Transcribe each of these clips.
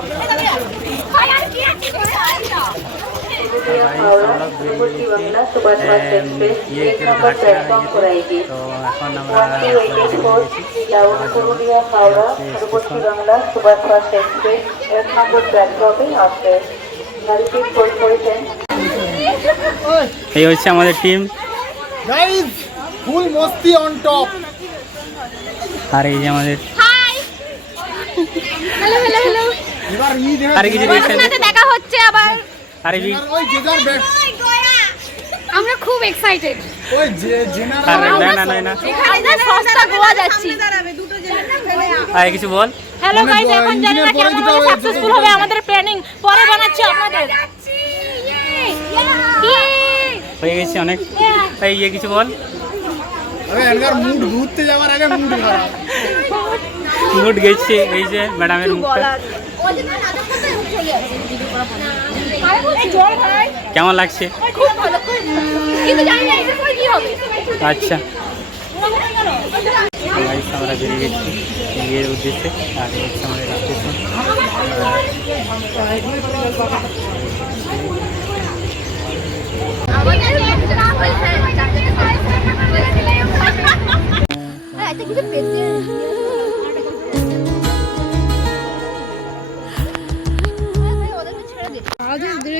ये प्लेटफॉर्म पर आएगी 1 जाऊन पुरुलिया हावड़ा পূর্ববর্তী বাংলা সুপারফাস্ট এক্সপ্রেস 1 নম্বর প্ল্যাটফর্মে আসবে। গাড়িটি পরিচালন এই হচ্ছে আমাদের টিম গাইস, ফুল মস্তি অন টপ। আর এই যে আমাদের হ্যালো হ্যালো হ্যালো এবার ঈদ আরে কিছু আপনাদের দেখা হচ্ছে আবার। আরে ওই জেজার ব্যাগ আমরা খুব এক্সাইটেড। ওই যে জেনারেল না এখানে না সস্তা গোয়া যাচ্ছি। আরে কিছু বল। হ্যালো গাইস, এখন জানি না কেমন সাকসেসফুল হবে আমাদের প্ল্যানিং, পরে বানাচ্ছি আপনাদের। হয়ে গেছে অনেক। এই ইয়ে কিছু বল। আরে এনগার মুড ঘুরতে যাওয়ার আগে মুড খারাপ। মুড গেছে এই যে ম্যাডামের মুখটা। কেমন লাগছে? খুব ভালো, কিন্তু জানি না এরপরে কি হবে। আচ্ছা গাইস, আমরা বেরিয়ে গেছি বিয়ের উদ্দেশ্যে। আর এই হচ্ছে আমাদের স্টেশন।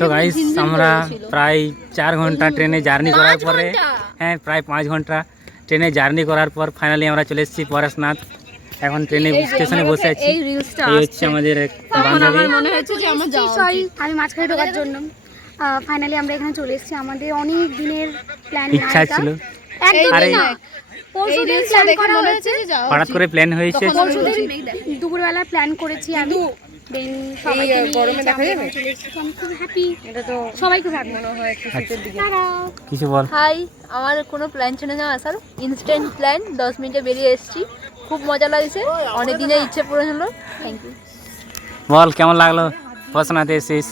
তো গাইস, আমরা প্রায় 4 ঘন্টা ট্রেনে জার্নি করার পরে, হ্যাঁ প্রায় 5 ঘন্টা ট্রেনে জার্নি করার পর ফাইনালি আমরা চলে এসেছি পরেশনাথ। এখন ট্রেনে স্টেশনে বসে আছি। এই হচ্ছে আমাদের এক বান্ধবী। মনে হচ্ছে যে আমরা সরি আমি মাঝখানে ঢোকার জন্য। ফাইনালি আমরা এখানে চলে এসেছি। আমাদের অনেক দিনের প্ল্যান ইচ্ছা ছিল, আরে পরশুদিন প্ল্যান করা হয়েছে, হঠাৎ করে প্ল্যান হয়েছে। পরশুদিন দুপুরবেলা প্ল্যান করেছি আমি। দেন সবাইকে গরমে দেখা যাবে, খুব হ্যাপি। এটা তো সবাই খুব হ্যাপি মনে হয়। শীতের দিকে কিছু বল। হাই, আমার কোনো প্ল্যান ছিল না আসার, ইনস্ট্যান্ট প্ল্যান, 10 মিনিটে বেরিয়ে এসেছি। খুব মজা লাগছে, অনেক দিনের ইচ্ছে পূরণ হলো। Thank you. বল কেমন লাগলো পরেশনাথে এসেছিস?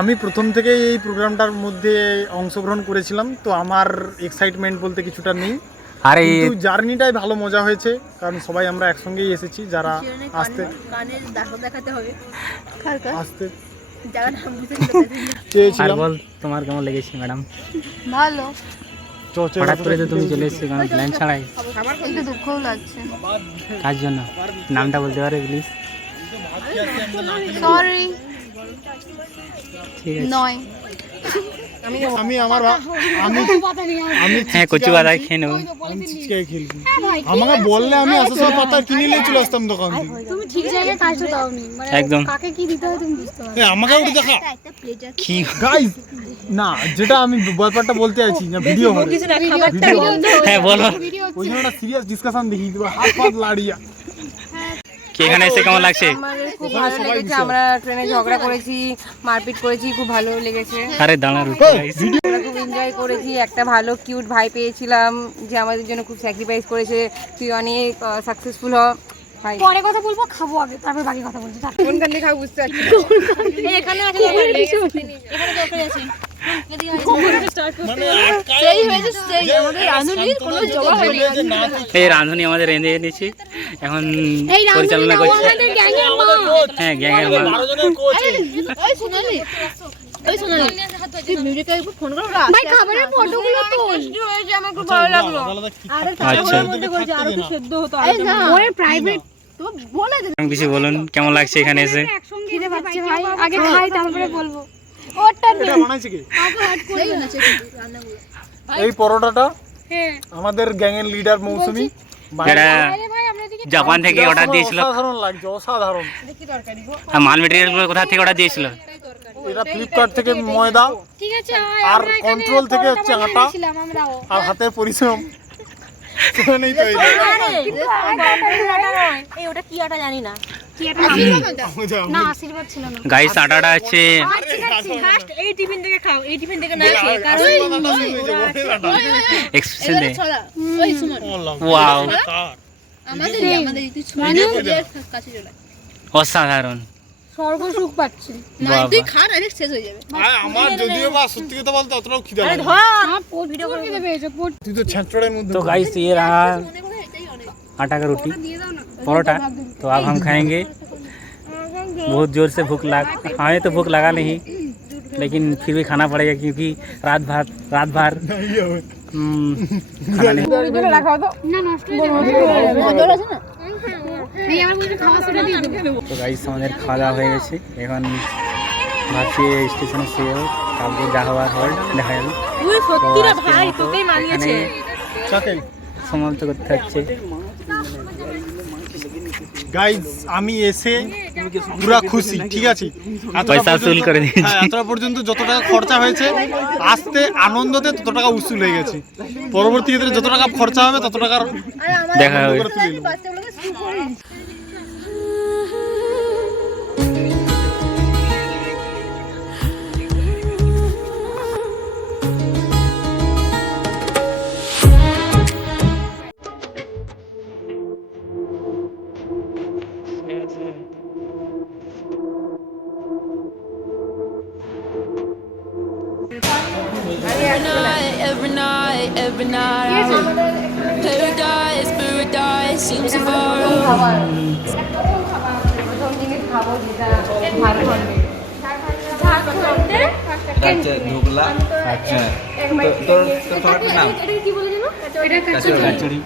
আমি প্রথম থেকেই এই প্রোগ্রামটার মধ্যে অংশগ্রহণ করেছিলাম, তো আমার এক্সাইটমেন্ট বলতে কিছুটা নেই। আরে কিন্তু জার্নিটাই ভালো মজা হয়েছে, কারণ সবাই আমরা একসঙ্গেই এসেছি। যারা আসতে দেখাতে হবে আসতে যারা নাম বুঝে আর চেয়েছিলাম। বল তোমার কেমন লেগেছে ম্যাডাম? ভালো, হঠাৎ করে তো তুমি চলে এসেছো কোনো প্ল্যান ছাড়াই। একটু দুঃখও লাগছে। কার জন্য? নামটা বলতে পারবে প্লিজ? সরি, ঠিক আছে। নয় আমি আমার আমি হ্যাঁ কচু বাদাম খেয়ে নেবো। আমি চিচকাই খেলবি। আমাকে বললে আমি আসার সময় পাতা কিনে নিয়ে চলে আসতাম দোকান থেকে। তুমি ঠিক জায়গায় কাজটা দাওনি, মানে একদম। কাকে কি দিতে হয় তুমি বুঝতে পারো। আমাকে ওটা দেখা কি গাইস, না যেটা আমি ব্যাপারটা বলতে আছি না, ভিডিও হবে, হ্যাঁ বলো। ওই জন্য একটা সিরিয়াস ডিসকাশন দেখি দেবো, হাত পাত লাড়িয়া। কি এখানে এসে কেমন লাগছে? আমাদের খুব ভালো লেগেছে। আমরা ট্রেনে ঝগড়া করেছি, মারপিট করেছি, খুব ভালো লেগেছে। আরে দাঁড়া রুটি গাইস। আমরা খুব এনজয় করেছি। একটা ভালো কিউট ভাই পেয়েছিলাম যে আমাদের জন্য খুব স্যাক্রিফাইস করেছে। তুই অনেক সাকসেসফুল হ ভাই। পরে কথা বলবো, খাবো আগে, তারপর বাকি কথা বলবো। কোনখান দিয়ে খাবো বুঝতে পারছি না। এখানে আছে, এখানে দরকার আছে। সেই হয়েছে সেই, আমাদের রাঁধুনির কোনো জবাব হয়নি। এই রাঁধুনি আমাদের রেঁধে এনেছি, এখন পরিচালনা করছে। হ্যাঁ গ্যাংয়ের মা। ওই সোনালি, ওই সোনালি তুই ভিডিওটা একটু ফোন করো না ভাই, খাবারের ফটোগুলো তোল। হয়েছে, আমার খুব ভালো লাগলো। আচ্ছা আরো কি সেদ্ধ হতো। এই না ওরে প্রাইভেট তো বলে দে। আপনি কিছু বলুন, কেমন লাগছে এখানে এসে? খিদে পাচ্ছে ভাই, আগে খাই তারপরে বলবো। ওটা এটা বানাইছে কি? সেই না চেক রান্নাগুলো। এই পরোটাটা হ্যাঁ আমাদের গ্যাংয়ের লিডার মৌসুমী যারা ভাই, আমরা এদিকে জাপান থেকে অর্ডার দিয়েছিল। অসাধারণ লাগছে, অসাধারণ। আর মাল মেটেরিয়াল গুলো কোথা থেকে অর্ডার দিয়েছিল? এটা ফ্লিপকার্ট থেকে ময়দা ঠিক আছে। আর কন্ট্রোল থেকে হচ্ছে আটা আমরাও আর হাতের পরিশ্রম। নেই তো এই ওটা কি আটা জানি না। না, আশীর্বাদ ছিল না। গাইস আটাটা আছে ফার্স্ট এই টিফিন থেকে খাও, এই টিফিন থেকে না খেয়ে, কারণ এক্সপ্রেশন দে। ওই সুমন ওয়াও আমাদের তুই ছুঁয়ে কাছে চলে অসাধারণ। স্বর্গ সুখ পাচ্ছি। না, তুই খা, ডাইরেক্ট শেষ হয়ে যাবে। আমার যদিও বা সত্যি কথা বলতে অতটাও খিদে লাগে না। ভিডিও করে খিদে পেয়েছে। তুই তো छेंचड़ेর মধ্যে। तो गाइस ये रहा आटा का रोटी परोठा। तो अब हम खाएंगे बहुत जोर से भूख हमें तो भूख लगा नहीं, लेकिन फिर भी खाना पड़ेगा क्योंकि रात भर खाना नहीं। না নষ্ট হয়ে যাবে। এই আমার মনে খাওয়া সোডা দিয়ে দেবো। তো গাইস আমাদের খাওয়া দাওয়া হয়ে গেছে, এখন ভাবছি স্টেশনে শুয়ে কালকে যা হওয়ার হয় দেখা যাবে। তুই সত্যি রে ভাই, তোকেই মানিয়েছে। সমাপ্ত করতে হচ্ছে। গাইজ আমি এসে পুরা খুশি, ঠিক আছে। পয়সা উসুল করে দিয়েছি। এতটা পর্যন্ত যত টাকা খরচা হয়েছে আসতে আনন্দতে তত টাকা উসুল হয়ে গেছে। পরবর্তী ক্ষেত্রে যত টাকা খরচা হবে তত টাকার দেখা হবে। Every night, paradise seems so far away. প্রথম জিনিস খাবো যেটা ভালো হবে। ধুগলা। আচ্ছা তোর নাম এটা কি বলে জানো? এটা কাচুরি।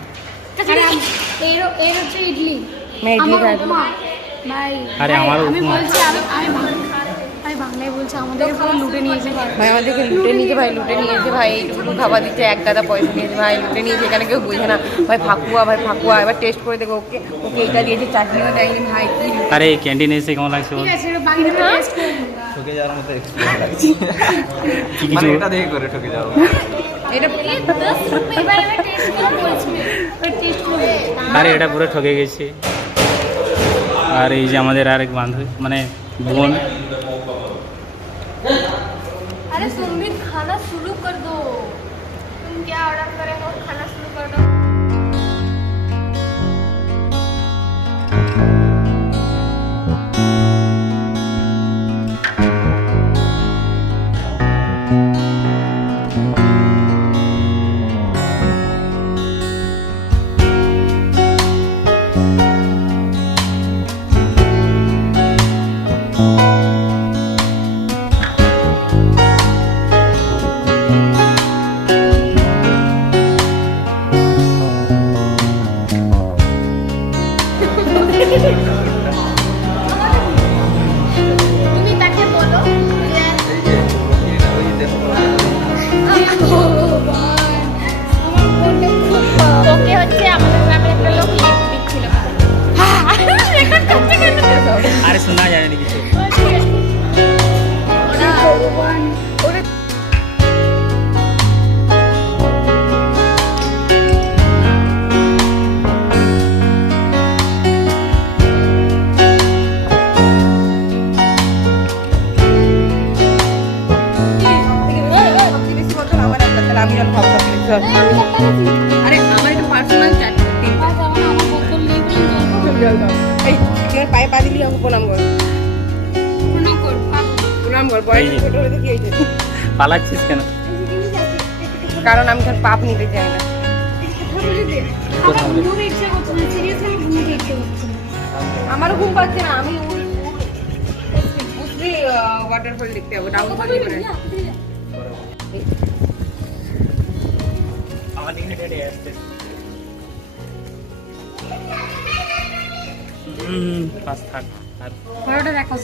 এর হচ্ছে ইডলি। मैं इडली खा উপমা। ভাই আরে আমার আমি উপমা। বলছি আমি বাংলায় বলছি আমাদেরকে পুরো লুটে নিয়েছে। ভাই আমাদেরকে লুটে নিয়েছে ভাই, লুটে নিয়েছে ভাই। এইটুকু খাবার দিচ্ছে, এক গাদা পয়সা নিয়েছে ভাই, লুটে নিয়েছে। এখানে কেউ বোঝে না ভাই। ফাঁকুয়া এবার টেস্ট করে দেখো। ওকে এটা দিয়েছে, চাটনিও দেয়নি ভাই। কি আরে ক্যান্টিনে এসে কেমন লাগছে বল? ঠিক আছে এটা বাকিটা টেস্ট করে নিই। ঠকে যাওয়ার মতো এক্সপেরিয়েন্স লাগছে। কি মানে কিছু এটা দেখে করে ঠকে যাবো। এটা 10 রুপি ভাই আমি টেস্ট করে বলছি। টেস্ট করে আরে এটা পুরো ঠকে গেছে। আর এই যে আমাদের আরেক বান্ধবী মানে বোন, अरे सुमित खाना शुरू कर दो। तुम क्या ऑर्डर करे हो? खाना शुरू कर दो। তুমি তাকে বলো যে ওই দেখো ওকে হচ্ছে আমাদের গ্রামের একটা লোক লিফট দিচ্ছিল। আরে শোনা যায় না কিছু। সবচেয়ে বেশি বলতো আমার একটা, তাহলে আমি যখন খাবো সবচেয়ে বেশি। আরে আমার একটু পার্সোনাল চাটনি। আমার বোতল নেই এই তুই ওর পায়ে পা দিবি, আমাকে প্রণাম কর। প্রণাম কর। বয়স ছোট হলে কি হয়েছে? পালাচ্ছিস কেন? কারণ আমি তোর পাপ নিতে চাই না। কোথাও নেই। ঘুমোতে ইচ্ছে করছে না, সিরিয়াসলি আমার ঘুমোতে ইচ্ছে করছে না। আমারও ঘুম পাচ্ছে না। আমি উঠলে ওয়াটারফল দেখতে যাবো। ডাউন করে আমার ডিগনিটি আসছে। পাস থাক আর পরোটা দেখো।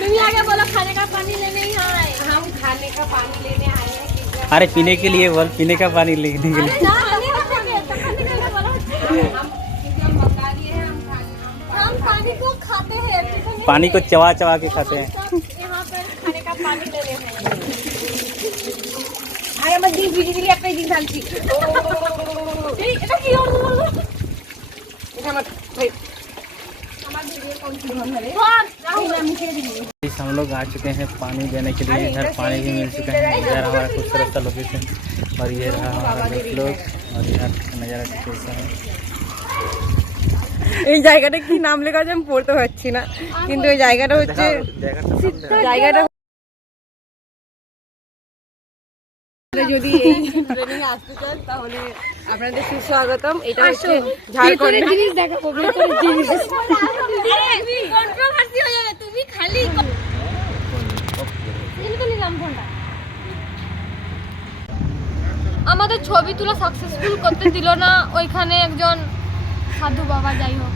তুমি আগে বলো খাने का पानी लेने ही आए। हम खाने का पानी लेने आए हैं। अरे पीने के लिए बोल, पीने का पानी लेने के लिए। हम पानी को खाते हैं। पानी को चबा चबा के खाते हैं। यहाँ पर खाने का पानी ले रहे हैं। আরে আমার দিন ভিজে দিলে একটাই দিন থাকছি। এটা কি হলো? এটা আমার ভাই हम लोग आ चुके हैं पानी देने के लिए। इधर पानी भी मिल चुका है। इधर हमारा खूबसूरत सा लोकेशन और ये रहा हमारा दोस्त लोग और इधर नज़ारा कैसा है। এই জায়গাটা কি নাম লেখা আছে আমি পড়তে পারছি না, কিন্তু এই জায়গাটা হচ্ছে জায়গাটা যদি এই ট্রেনিং এ আসতে চান তাহলে আপনাদের সুস্বাগতম। এটা হচ্ছে ঝাড়খণ্ড। জিনিস দেখাবো, ভেতরের জিনিস। আরে কন্ট্রোভার্সি হয়ে যাবে, তুমি খালি নিলাম ফোনটা। আমাদের ছবি তোলা সাকসেসফুল করতে দিল না ওইখানে একজন সাধু বাবা, যাই হোক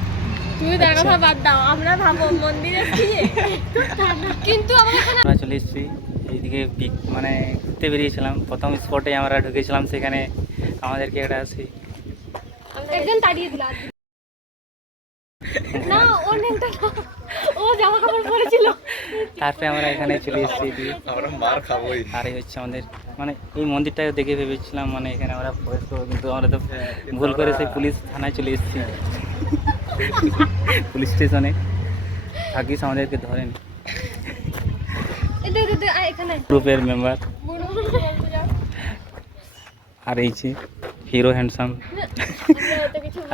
তুমি তার কথা বাদ দাও, আমরা ভাবো মন্দিরে কিন্তু আমাদের এখানে আমরা চলে এসেছি এইদিকে মানে ঘুরতে বেরিয়েছিলাম। প্রথম স্পটে আমরা ঢুকেছিলাম, সেখানে আমাদেরকে একটা একজন তাড়িয়ে দিল না, ওর নেমটা ও জামা কাপড় পরেছিল। তারপরে আমরা এখানে চলে এসেছি দিয়ে আমরা মার খাবোই। আর এই হচ্ছে আমাদের মানে এই মন্দিরটা দেখে ভেবেছিলাম মানে এখানে আমরা প্রবেশ করবো, কিন্তু আমরা তো ভুল করে সেই পুলিশ থানায় চলে এসেছি, পুলিশ স্টেশনে। ভাগ্যিস আমাদেরকে ধরেনি, এখানে গ্রুপের মেম্বার। আর এই যে হিরো হ্যান্ডসাম,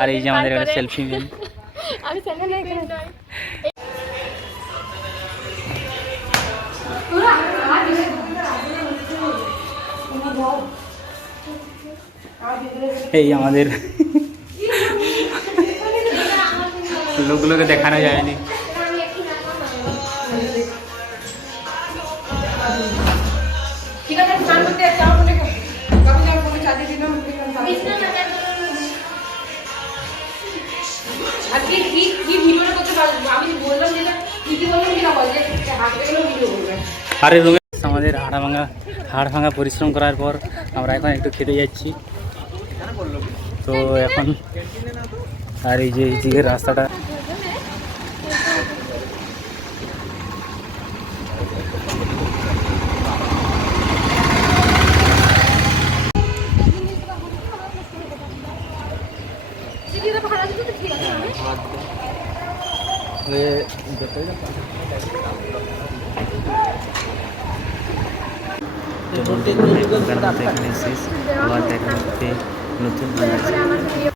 আর এই যে আমাদের একটা সেলফি ম্যান। আমি সেখানে এই আমাদের লোকগুলোকে দেখানো যায়নি। ঠিক আছে, স্নান করতে যাচ্ছি, আমার ফোনে কবে যাবো, ফোনে চার্জে দিলাম। আজকে কি কি ভিডিওটা করতে পারবো, আমি বললাম যেটা কি কি বললাম কিনা বল, যে হাতে গেলেও ভিডিও করবে। আরে রুমে আমাদের হাড় ভাঙা পরিশ্রম করার পর আমরা এখন একটু খেতে যাচ্ছি। তো এখন আর এই যে এইদিকের রাস্তাটা শেষ। আবার দেখা হচ্ছে নতুন